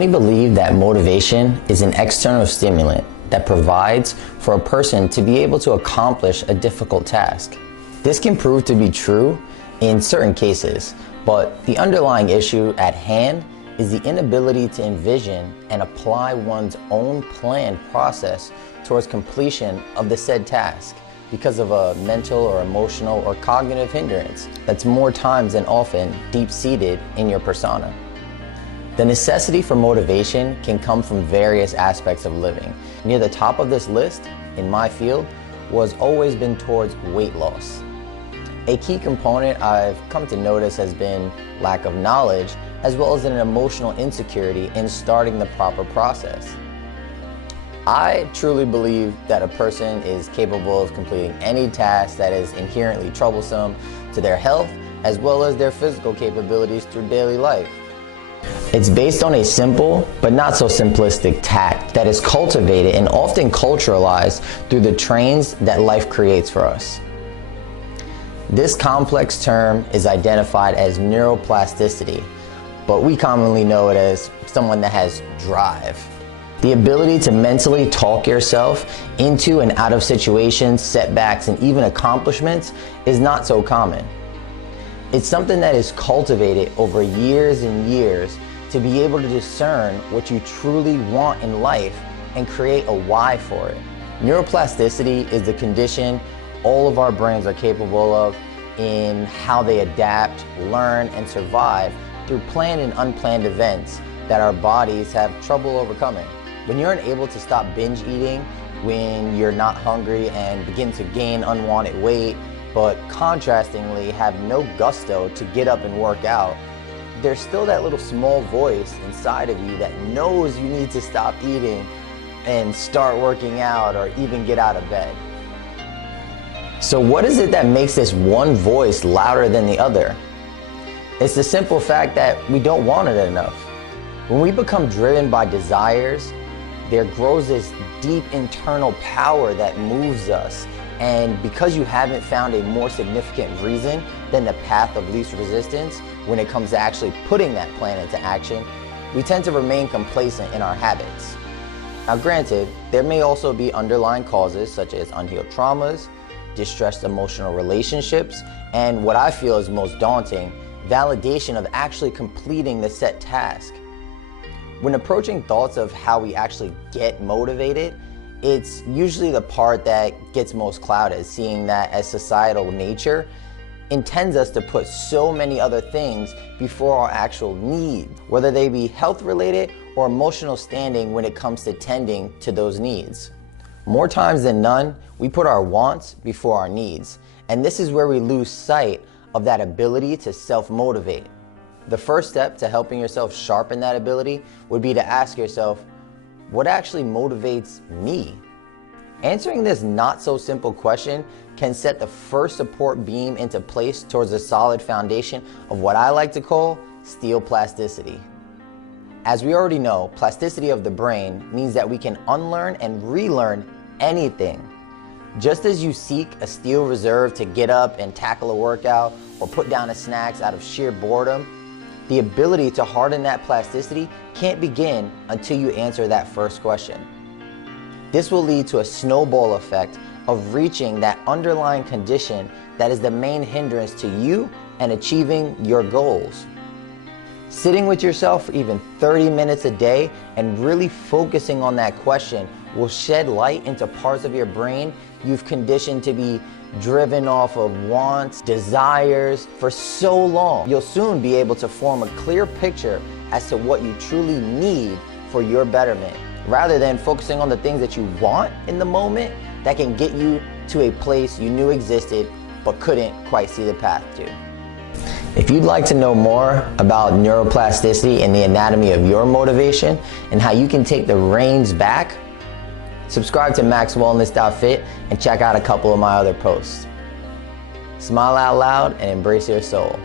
We believe that motivation is an external stimulant that provides for a person to be able to accomplish a difficult task. This can prove to be true in certain cases, but the underlying issue at hand is the inability to envision and apply one's own planned process towards completion of the said task because of a mental or emotional or cognitive hindrance that's more times than often deep-seated in your persona. The necessity for motivation can come from various aspects of living. Near the top of this list, in my field, was always been towards weight loss. A key component I've come to notice has been lack of knowledge, as well as an emotional insecurity in starting the proper process. I truly believe that a person is capable of completing any task that is inherently troublesome to their health, as well as their physical capabilities through daily life. It's based on a simple, but not so simplistic tact that is cultivated and often culturalized through the trains that life creates for us. This complex term is identified as neuroplasticity, but we commonly know it as someone that has drive. The ability to mentally talk yourself into and out of situations, setbacks, and even accomplishments is not so common. It's something that is cultivated over years and years to be able to discern what you truly want in life and create a why for it. Neuroplasticity is the condition all of our brains are capable of in how they adapt, learn, and survive through planned and unplanned events that our bodies have trouble overcoming. When you're unable to stop binge eating, when you're not hungry and begin to gain unwanted weight, but contrastingly have no gusto to get up and work out, there's still that little small voice inside of you that knows you need to stop eating and start working out or even get out of bed. So what is it that makes this one voice louder than the other? It's the simple fact that we don't want it enough. When we become driven by desires, there grows this deep internal power that moves us. And because you haven't found a more significant reason than the path of least resistance when it comes to actually putting that plan into action, we tend to remain complacent in our habits. Now granted, there may also be underlying causes such as unhealed traumas, distressed emotional relationships, and what I feel is most daunting, validation of actually completing the set task. When approaching thoughts of how we actually get motivated, it's usually the part that gets most clouded, seeing that as societal nature intends us to put so many other things before our actual need, whether they be health related or emotional standing when it comes to tending to those needs. More times than none, we put our wants before our needs, and this is where we lose sight of that ability to self-motivate. The first step to helping yourself sharpen that ability would be to ask yourself, what actually motivates me? Answering this not so simple question can set the first support beam into place towards a solid foundation of what I like to call steel plasticity. As we already know, plasticity of the brain means that we can unlearn and relearn anything. Just as you seek a steel reserve to get up and tackle a workout or put down a snacks out of sheer boredom, the ability to harden that plasticity can't begin until you answer that first question. This will lead to a snowball effect of reaching that underlying condition that is the main hindrance to you and achieving your goals. Sitting with yourself for even 30 minutes a day and really focusing on that question will shed light into parts of your brain you've conditioned to be driven off of wants, desires for so long. You'll soon be able to form a clear picture as to what you truly need for your betterment, rather than focusing on the things that you want in the moment that can get you to a place you knew existed but couldn't quite see the path to. If you'd like to know more about neuroplasticity and the anatomy of your motivation and how you can take the reins back, subscribe to Maxwellness.fit and check out a couple of my other posts. Smile out loud and embrace your soul.